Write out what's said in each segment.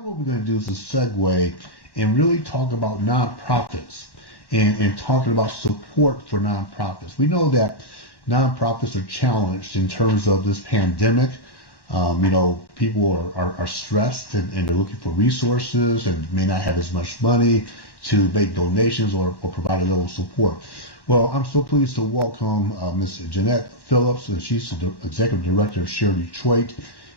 Now what we're going to do is a segue and really talk about nonprofits and talking about support for nonprofits. We know that nonprofits are challenged in terms of this pandemic. People are stressed and they're looking for resources and may not have as much money to make donations or provide a little support. Well, I'm so pleased to welcome Ms. Jeanette Phillips, and she's the Executive Director of Share Detroit,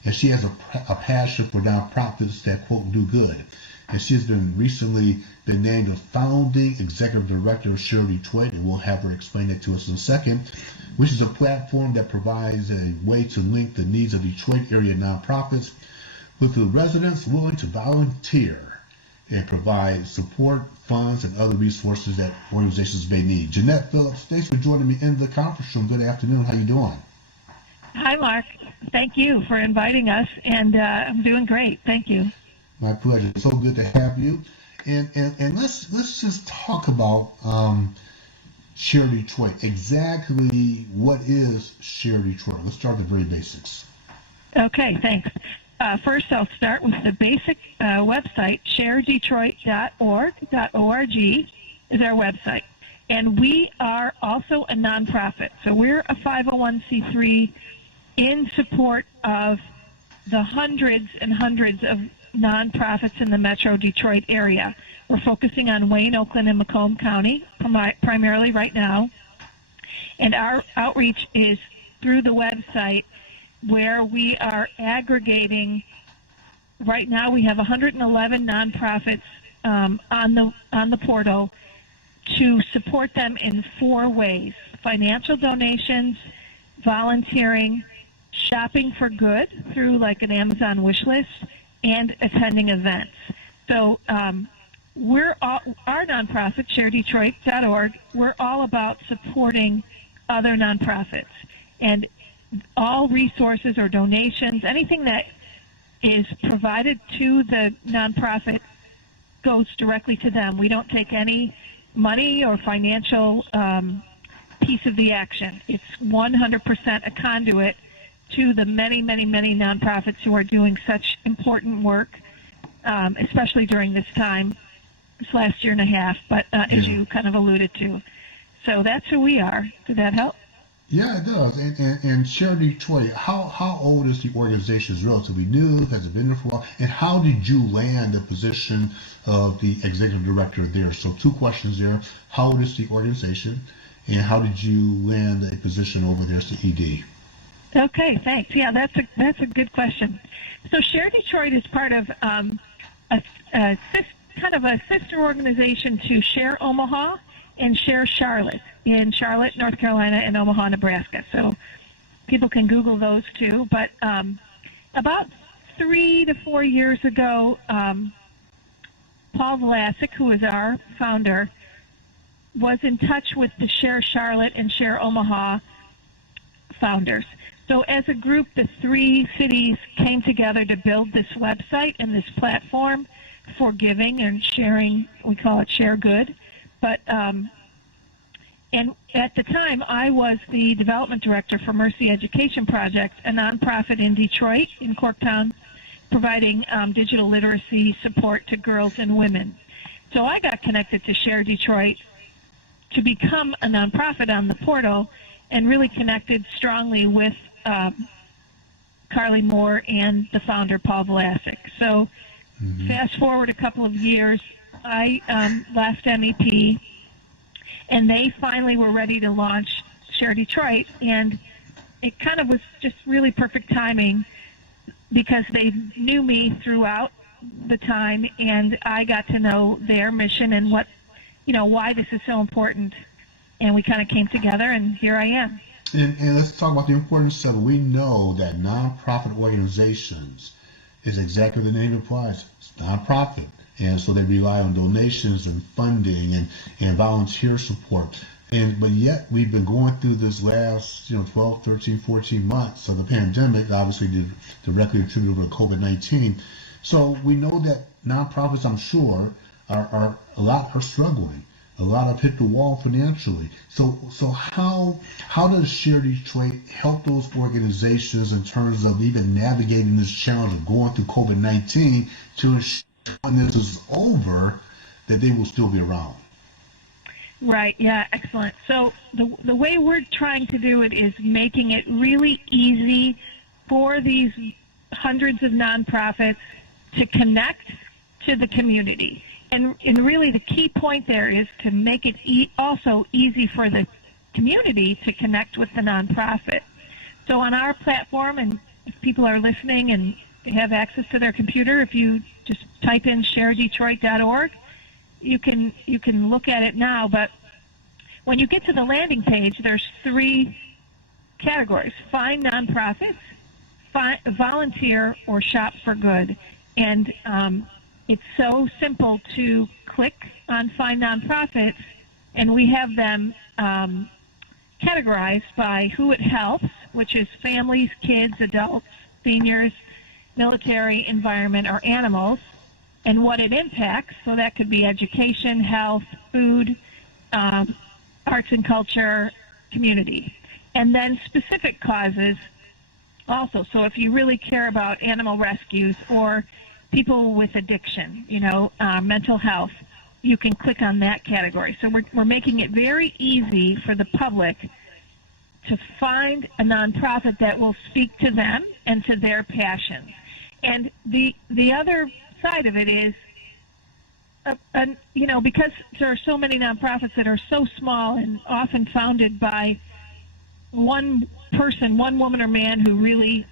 and she has a passion for nonprofits that, quote, do good. And she has recently been named the founding Executive Director of Share Detroit, and we'll have her explain it to us in a second, which is a platform that provides a way to link the needs of Detroit area nonprofits with the residents willing to volunteer and provide support, funds, and other resources that organizations may need. Jeanette Phillips, thanks for joining me in the conference room. Good afternoon. How you doing? Hi, Mark. Thank you for inviting us, and I'm doing great. Thank you. My pleasure. So good to have you. And let's just talk about Share Detroit. Exactly what is Share Detroit? Let's start with the very basics. Okay, thanks. First, I'll start with the basic website. ShareDetroit.org is our website. And we are also a nonprofit. So we're a 501c3 in support of the hundreds and hundreds of nonprofits in the Metro Detroit area. We're focusing on Wayne, Oakland, and Macomb County primarily right now. And our outreach is through the website, where we are aggregating. Right now we have 111 nonprofits on the portal to support them in 4 ways: financial donations, volunteering, shopping for good through like an Amazon wish list, and attending events. So our nonprofit, ShareDetroit.org, we're all about supporting other nonprofits. And all resources or donations, anything that is provided to the nonprofit goes directly to them. We don't take any money or financial piece of the action. It's 100% a conduit to the many, many, many nonprofits who are doing such important work, especially during this time, this last year and a half, but as you kind of alluded to. So that's who we are. Did that help? Yeah, it does. And Share Detroit, how old is the organization? Is relatively new? Has it been there for a while? And how did you land the position of the executive director there? So 2 questions there. How old is the organization? And how did you land a position over there as the ED? Okay, thanks. Yeah, that's a good question. So Share Detroit is part of kind of a sister organization to Share Omaha and Share Charlotte in Charlotte, North Carolina, and Omaha, Nebraska. So people can Google those two. But about 3 to 4 years ago, Paul Vlasic, who is our founder, was in touch with the Share Charlotte and Share Omaha founders. So as a group, the 3 cities came together to build this website and this platform for giving and sharing. We call it Share Good. But and at the time, I was the development director for Mercy Education Project, a nonprofit in Detroit, in Corktown, providing digital literacy support to girls and women. So I got connected to Share Detroit to become a nonprofit on the portal, and really connected strongly with Carly Moore and the founder, Paul Vlasic. So fast forward a couple of years, I left MEP, and they finally were ready to launch Share Detroit, and it kind of was just really perfect timing because they knew me throughout the time, and I got to know their mission and why this is so important, and we kind of came together, and here I am. And let's talk about the importance of it. We know that nonprofit organizations is exactly the name implies. It's nonprofit. And so they rely on donations and funding and volunteer support. But yet we've been going through this last 12, 13, 14 months of the pandemic, obviously directly attributable to COVID-19. So we know that nonprofits, I'm sure, are struggling. A lot have hit the wall financially. So how does Share Detroit help those organizations in terms of even navigating this challenge of going through COVID-19 to ensure when this is over that they will still be around? Right, yeah, excellent. So the way we're trying to do it is making it really easy for these hundreds of nonprofits to connect to the community. And really the key point there is to make it also easy for the community to connect with the nonprofit. So on our platform, and if people are listening and they have access to their computer, if you just type in sharedetroit.org, you can look at it now, but when you get to the landing page, there's 3 categories: find nonprofits, volunteer, or shop for good. And it's so simple to click on find nonprofits, and we have them categorized by who it helps, which is families, kids, adults, seniors, military, environment, or animals, and what it impacts. So that could be education, health, food, arts and culture, community. And then specific causes also. So if you really care about animal rescues or people with addiction, mental health, you can click on that category. So we're making it very easy for the public to find a nonprofit that will speak to them and to their passions. And the other side of it is, because there are so many nonprofits that are so small and often founded by one person, one woman or man who really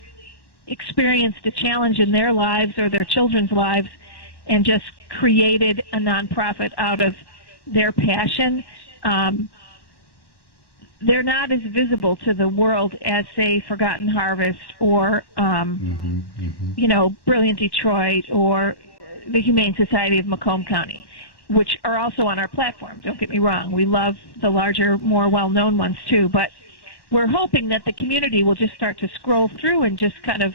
experienced a challenge in their lives or their children's lives and just created a nonprofit out of their passion, they're not as visible to the world as, say, Forgotten Harvest or, Brilliant Detroit or the Humane Society of Macomb County, which are also on our platform. Don't get me wrong. We love the larger, more well-known ones too, but we're hoping that the community will just start to scroll through and just kind of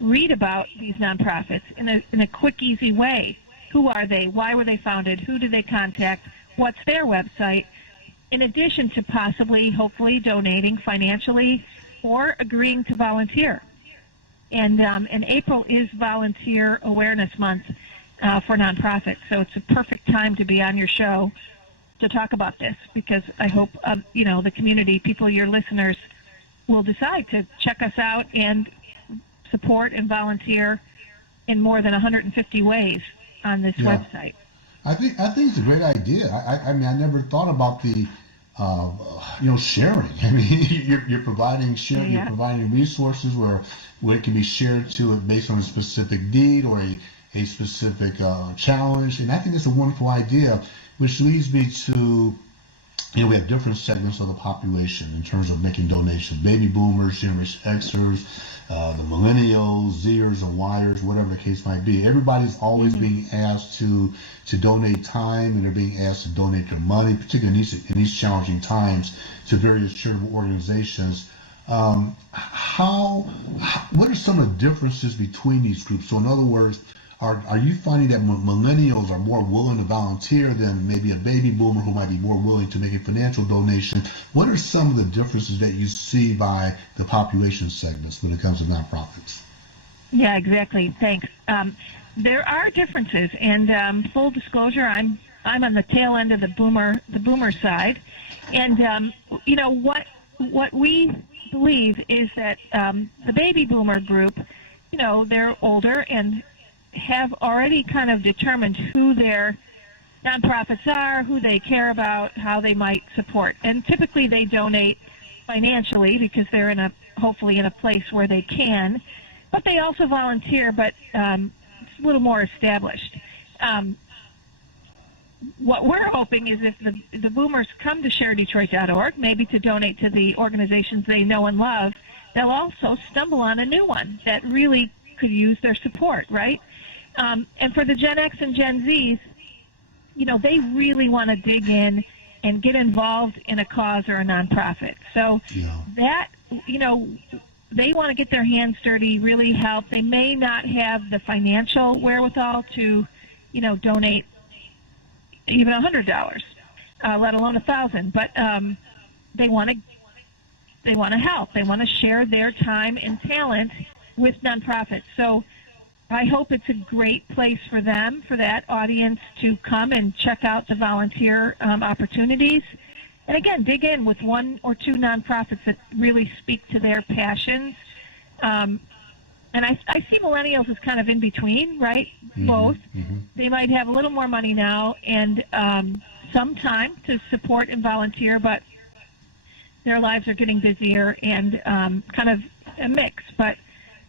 read about these nonprofits in a quick, easy way. Who are they? Why were they founded? Who do they contact? What's their website? In addition to possibly, hopefully, donating financially or agreeing to volunteer. And April is Volunteer Awareness Month for nonprofits, so it's a perfect time to be on your show to talk about this, because I hope the community, people, your listeners, will decide to check us out and support and volunteer in more than 150 ways on this website. I think it's a great idea. I mean, I never thought about the sharing. I mean, you're providing you're providing resources where it can be shared to it based on a specific need or a specific challenge, and I think it's a wonderful idea. Which leads me to, we have different segments of the population in terms of making donations. Baby boomers, Generation Xers, the millennials, Zers and Yers, whatever the case might be. Everybody's always being asked to donate time, and they're being asked to donate their money, particularly in these challenging times, to various charitable organizations. What are some of the differences between these groups? So in other words, are you finding that millennials are more willing to volunteer than maybe a baby boomer who might be more willing to make a financial donation? What are some of the differences that you see by the population segments when it comes to nonprofits? Yeah, exactly. Thanks. There are differences, and full disclosure, I'm on the tail end of the boomer side, and what we believe is that the baby boomer group, they're older and have already kind of determined who their nonprofits are, who they care about, how they might support. And typically they donate financially because they're hopefully in a place where they can, but they also volunteer, but it's a little more established. What we're hoping is if the boomers come to sharedetroit.org, maybe to donate to the organizations they know and love, they'll also stumble on a new one that really could use their support, right? And for the Gen X and Gen Zs, they really want to dig in and get involved in a cause or a nonprofit. So that, they want to get their hands dirty, really help. They may not have the financial wherewithal to, donate even $100. let alone 1,000. But they want to help. They want to share their time and talent with nonprofits. So I hope it's a great place for them, for that audience to come and check out the volunteer opportunities. And again, dig in with one or two nonprofits that really speak to their passions. And I see millennials as kind of in between, right? Mm-hmm, Both. mm-hmm. They might have a little more money now and some time to support and volunteer, but their lives are getting busier and kind of a mix. But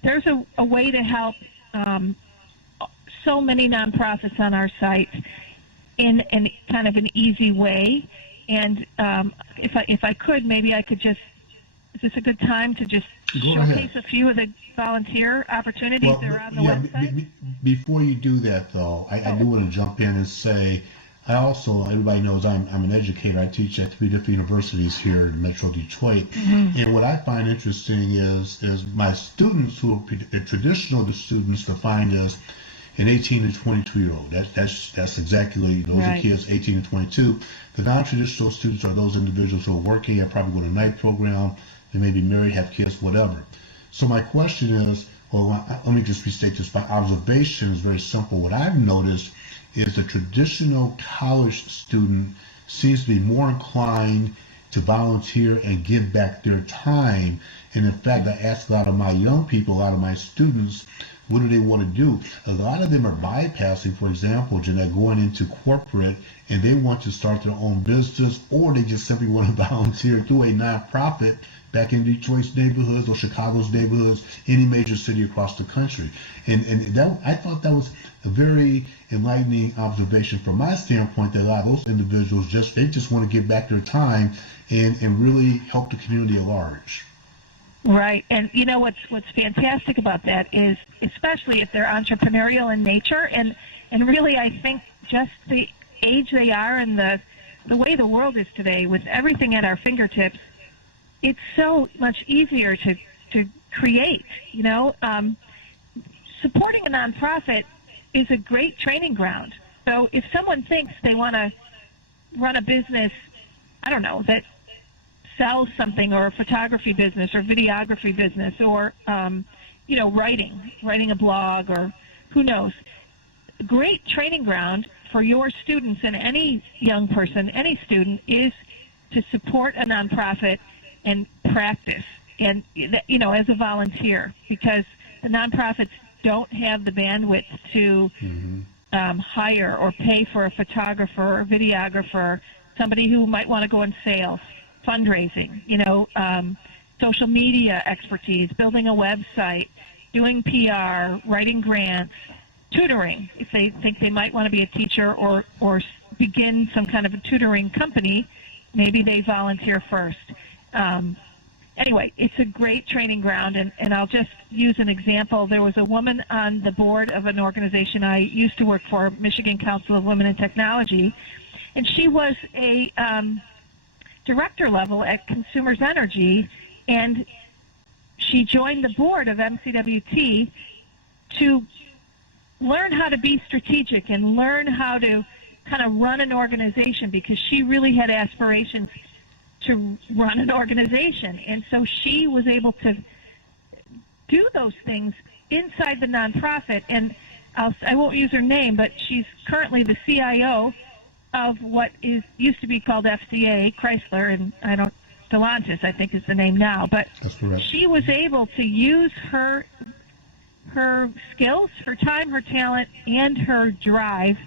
there's a way to help so many nonprofits on our site in kind of an easy way. And if I could, maybe I could just, is this a good time to just showcase a few of the volunteer opportunities that are on the website? Before you do that, though, I do want to jump in and say, I also, everybody knows I'm an educator. I teach at 3 different universities here in Metro Detroit. Mm-hmm. And what I find interesting is my students who are traditional students defined as an 18 to 22-year-old. That's exactly, those are kids 18 to 22. The non-traditional students are those individuals who are working and probably going to night program. They may be married, have kids, whatever. So my question is, well, let me just restate this. My observation is very simple. What I've noticed is the traditional college student seems to be more inclined to volunteer and give back their time. And in fact, I ask a lot of my young people, a lot of my students, what do they want to do? A lot of them are bypassing, for example, Jeanette, going into corporate, and they want to start their own business, or they just simply want to volunteer through a nonprofit back in Detroit's neighborhoods or Chicago's neighborhoods, any major city across the country. And that, I thought that was a very enlightening observation from my standpoint, that a lot of those individuals they just want to give back their time and really help the community at large. Right. And you know what's fantastic about that is, especially if they're entrepreneurial in nature, and really I think just the age they are and the way the world is today with everything at our fingertips, it's so much easier to create, supporting a nonprofit is a great training ground. So if someone thinks they want to run a business, I don't know, that sells something, or a photography business or videography business, or, writing a blog, or who knows, great training ground for your students and any young person, any student, is to support a nonprofit and practice, and as a volunteer, because the nonprofits don't have the bandwidth to hire or pay for a photographer or videographer, somebody who might want to go in sales, fundraising, social media expertise, building a website, doing PR, writing grants, tutoring. If they think they might want to be a teacher or begin some kind of a tutoring company, maybe they volunteer first. Anyway, it's a great training ground, and I'll just use an example. There was a woman on the board of an organization I used to work for, Michigan Council of Women in Technology, and she was a director level at Consumers Energy, and she joined the board of MCWT to learn how to be strategic and learn how to kind of run an organization, because she really had aspirations to run an organization. And so she was able to do those things inside the nonprofit. And I won't use her name, but she's currently the CIO of what used to be called FCA, Chrysler, and Stellantis, I think is the name now. But she was able to use her skills, her time, her talent, and her drive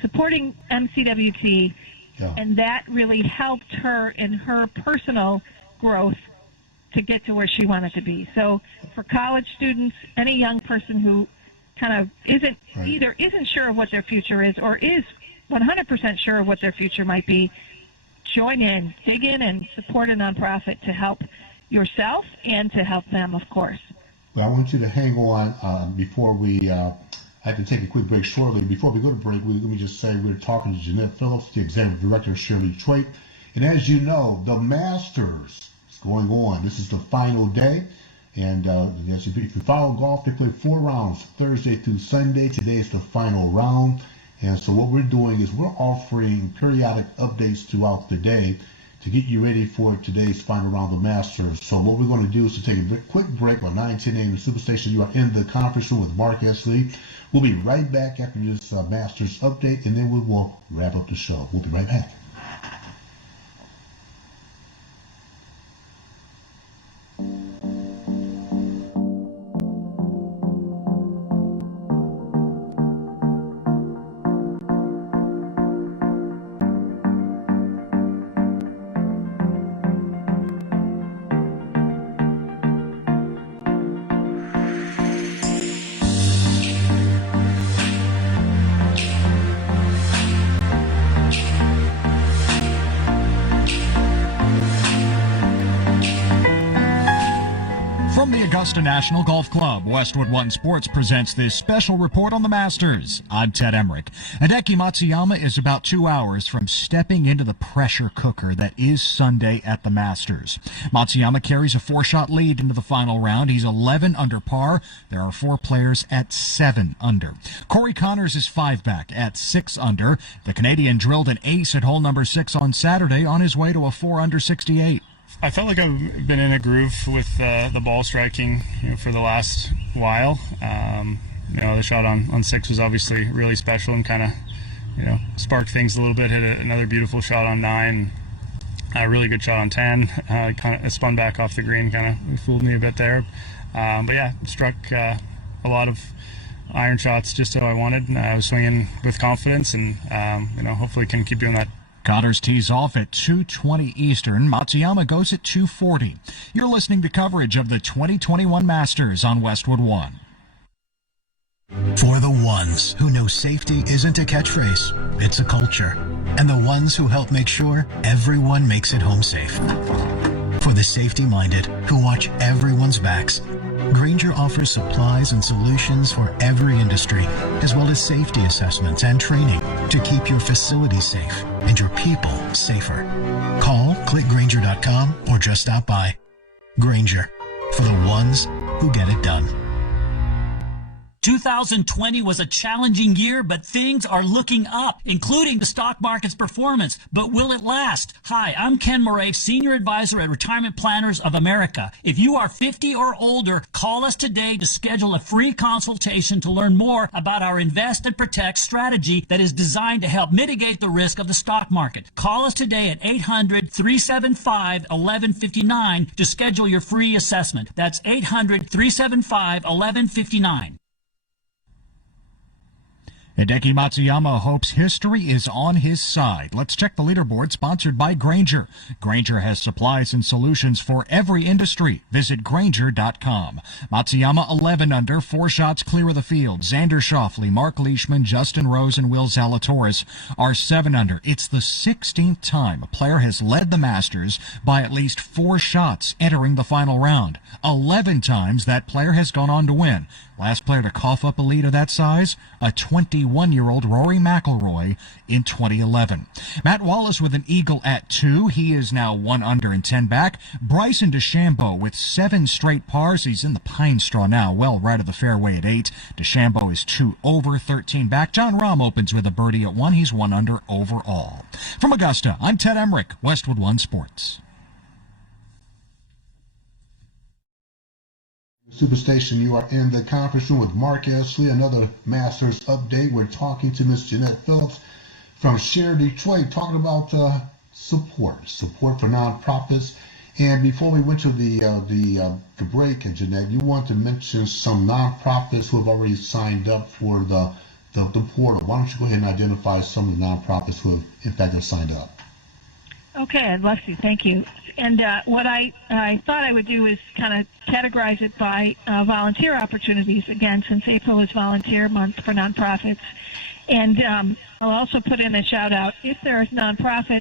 supporting MCWT. Yeah. And that really helped her in her personal growth to get to where she wanted to be. So for college students, any young person who kind of either isn't sure of what their future is, or is 100% sure of what their future might be, join in, dig in, and support a nonprofit to help yourself and to help them, of course. Well, I want you to hang on before we I have to take a quick break shortly. Before we go to break, let me just say we're talking to Jeanette Phillips, the Executive Director of Share Detroit. And as you know, the Masters is going on. This is the final day. And if you follow golf, they play 4 rounds, Thursday through Sunday. Today is the final round. And so what we're doing is we're offering periodic updates throughout the day to get you ready for today's final round of the Masters. So what we're going to do is to take a quick break on 9:10 a.m. Superstation. You are in the conference room with Mark Esley. We'll be right back after this Masters update, and then we will wrap up the show. We'll be right back. From the Augusta National Golf Club, Westwood One Sports presents this special report on the Masters. I'm Ted Emmerich. Hideki Matsuyama is about 2 hours from stepping into the pressure cooker that is Sunday at the Masters. Matsuyama carries a 4-shot lead into the final round. He's 11 under par. There are 4 players at 7 under. Corey Connors is 5 back at 6 under. The Canadian drilled an ace at hole number 6 on Saturday on his way to a 4 under 68. I felt like I've been in a groove with the ball striking, for the last while. The shot on 6 was obviously really special and kind of, sparked things a little bit. Hit another beautiful shot on 9, a really good shot on 10. Kind of spun back off the green, kind of fooled me a bit there. But yeah, struck a lot of iron shots just how I wanted. I was swinging with confidence, and hopefully can keep doing that. Connors tees off at 2:20 Eastern. Matsuyama goes at 2:40. You're listening to coverage of the 2021 Masters on Westwood One. For the ones who know safety isn't a catchphrase, it's a culture. And the ones who help make sure everyone makes it home safe. For the safety-minded who watch everyone's backs, Granger offers supplies and solutions for every industry, as well as safety assessments and training to keep your facilities safe and your people safer. Call, click Granger.com, or just stop by. Granger, for the ones who get it done. 2020 was a challenging year, but things are looking up, including the stock market's performance. But will it last? Hi, I'm Ken Murray, Senior Advisor at Retirement Planners of America. If you are 50 or older, call us today to schedule a free consultation to learn more about our Invest and Protect strategy that is designed to help mitigate the risk of the stock market. Call us today at 800-375-1159 to schedule your free assessment. That's 800-375-1159. Hideki Matsuyama hopes history is on his side. Let's check the leaderboard, sponsored by Granger. Granger has supplies and solutions for every industry. Visit Granger.com. Matsuyama 11 under, 4 shots clear of the field. Xander Schauffele, Mark Leishman, Justin Rose, and Will Zalatoris are 7 under. It's the 16th time a player has led the Masters by at least 4 shots entering the final round. 11 times that player has gone on to win. Last player to cough up a lead of that size, a 21-year-old Rory McIlroy in 2011. Matt Wallace with an eagle at 2. He is now 1 under and 10 back. Bryson DeChambeau with 7 straight pars. He's in the pine straw now, well right of the fairway at 8. DeChambeau is 2 over, 13 back. John Rahm opens with a birdie at 1. He's 1 under overall. From Augusta, I'm Ted Emmerich, Westwood One Sports. Superstation, you are in the conference room with Mark Esley. Another Masters update. We're talking to Miss Jeanette Phillips from Share Detroit, talking about support for nonprofits. And before we went to the break, and Jeanette, you want to mention some nonprofits who have already signed up for the portal. Why don't you go ahead and identify some of the nonprofits who have, in fact, have signed up? Okay, I'd love to. Thank you. And what I thought I would do is kind of categorize it by volunteer opportunities, again, since April is Volunteer Month for nonprofits. And I'll also put in a shout-out if there are nonprofits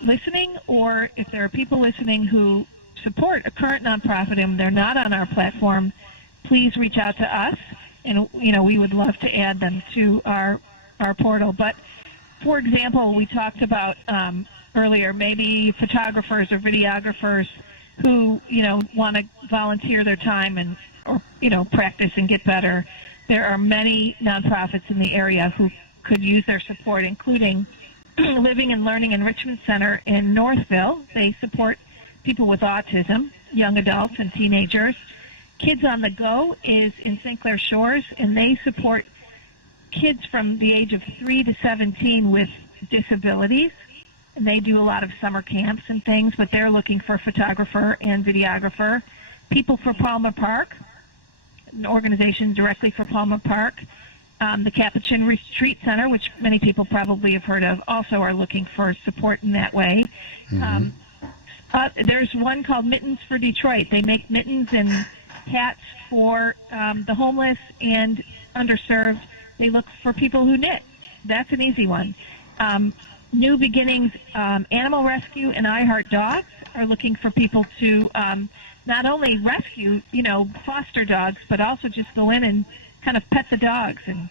listening, or if there are people listening who support a current nonprofit and they're not on our platform, please reach out to us, and we would love to add them to our portal. But for example, we talked about earlier, maybe photographers or videographers who want to volunteer their time or practice and get better. there are many nonprofits in the area who could use their support, including Living and Learning Enrichment Center in Northville. They support people with autism, young adults and teenagers. Kids on the Go is in St. Clair Shores, and they support kids from the age of 3 to 17 with disabilities. And they do a lot of summer camps and things, but they're looking for a photographer and videographer. People for Palmer Park, an organization directly for Palmer Park. The Capuchin Retreat Center, which many people probably have heard of, also are looking for support in that way. There's one called Mittens for Detroit. They make mittens and hats for the homeless and underserved. They look for people who knit. That's an easy one. New Beginnings Animal Rescue and I Heart Dogs are looking for people to not only rescue, foster dogs, but also just go in and kind of pet the dogs and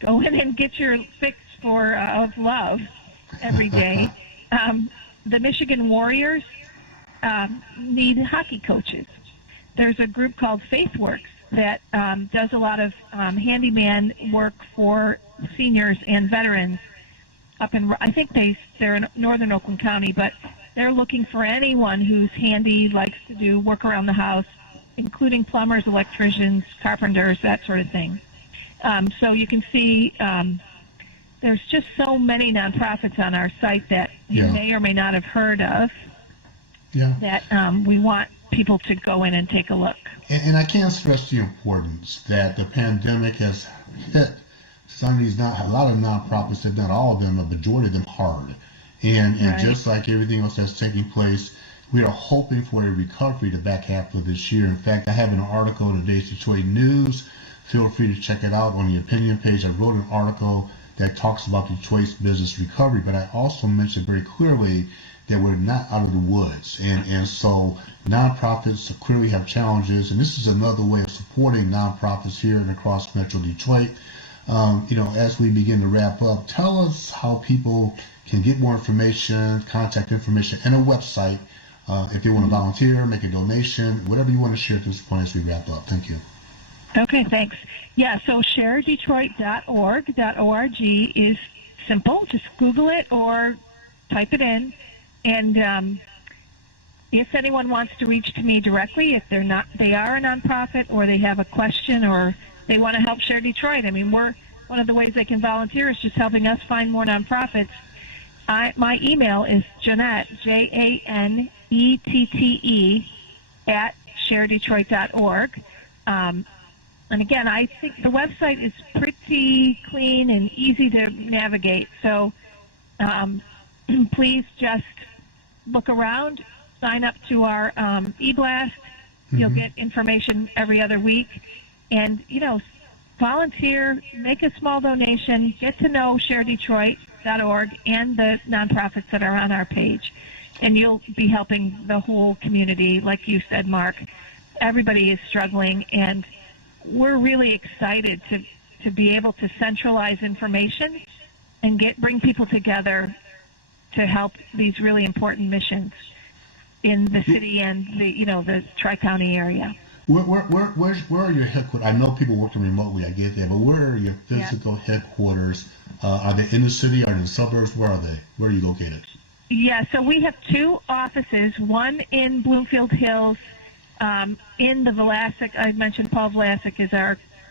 go in and get your fix of love every day. The Michigan Warriors need hockey coaches. There's a group called FaithWorks that does a lot of handyman work for seniors and veterans up in, I think they're in northern Oakland County, but they're looking for anyone who's handy, likes to do work around the house, including plumbers, electricians, carpenters, that sort of thing. So you can see there's just so many nonprofits on our site that you may or may not have heard of that we want people to go in and take a look. And I can't stress the importance that the pandemic has hit some of these, a lot of nonprofits, if not all of them, a majority of them hard. And just like everything else that's taking place, we are hoping for a recovery the back half of this year. In fact, I have an article in today's Detroit News. Feel free to check it out on the opinion page. I wrote an article that talks about Detroit's business recovery, but I also mentioned very clearly that we're not out of the woods. And so nonprofits clearly have challenges, and this is another way of supporting nonprofits here and across Metro Detroit. As we begin to wrap up, tell us how people can get more information, contact information, and a website if they want to volunteer, make a donation, whatever you want to share at this point as we wrap up. Thank you. Okay, thanks. Yeah, so sharedetroit.org is simple. Just Google it or type it in. And if anyone wants to reach to me directly, if they are a nonprofit or they have a question or they want to help Share Detroit. I mean, one of the ways they can volunteer is just helping us find more nonprofits. My email is Janette, JANETTE, at sharedetroit.org. And again, I think the website is pretty clean and easy to navigate. So please just look around, sign up to our e-blast. You'll get information every other week. And, volunteer, make a small donation, get to know sharedetroit.org and the nonprofits that are on our page. And you'll be helping the whole community. Like you said, Mark, everybody is struggling, and we're really excited to be able to centralize information and bring people together to help these really important missions in the city and the Tri-County area. Where are your headquarters? I know people working remotely, I get that, but where are your physical headquarters? Are they in the city? Are they in the suburbs? Where are they? Where are you located? Yeah, so we have two offices, one in Bloomfield Hills, in the Vlasic. I mentioned Paul Vlasic is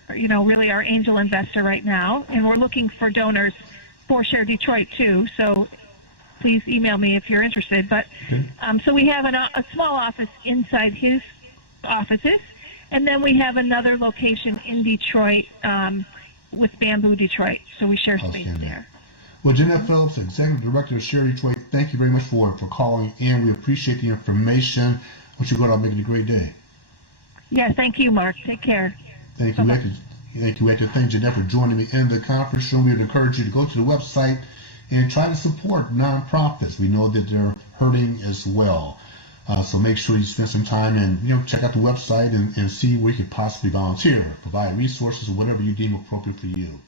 really our angel investor right now, and we're looking for donors for Share Detroit too, so please email me if you're interested. But so we have a small office inside his offices, and then we have another location in Detroit with Bamboo Detroit, so we share space there. Well, Janette Phillips, Executive Director of Share Detroit, thank you very much for calling in. We appreciate the information. I want you to go out and make it a great day. Yeah, thank you, Mark. Take care. Thank you. Thank you. Thank Janette for joining me in the conference room. We would encourage you to go to the website and try to support nonprofits. We know that they're hurting as well. So make sure you spend some time and check out the website and see where you could possibly volunteer, provide resources, or whatever you deem appropriate for you.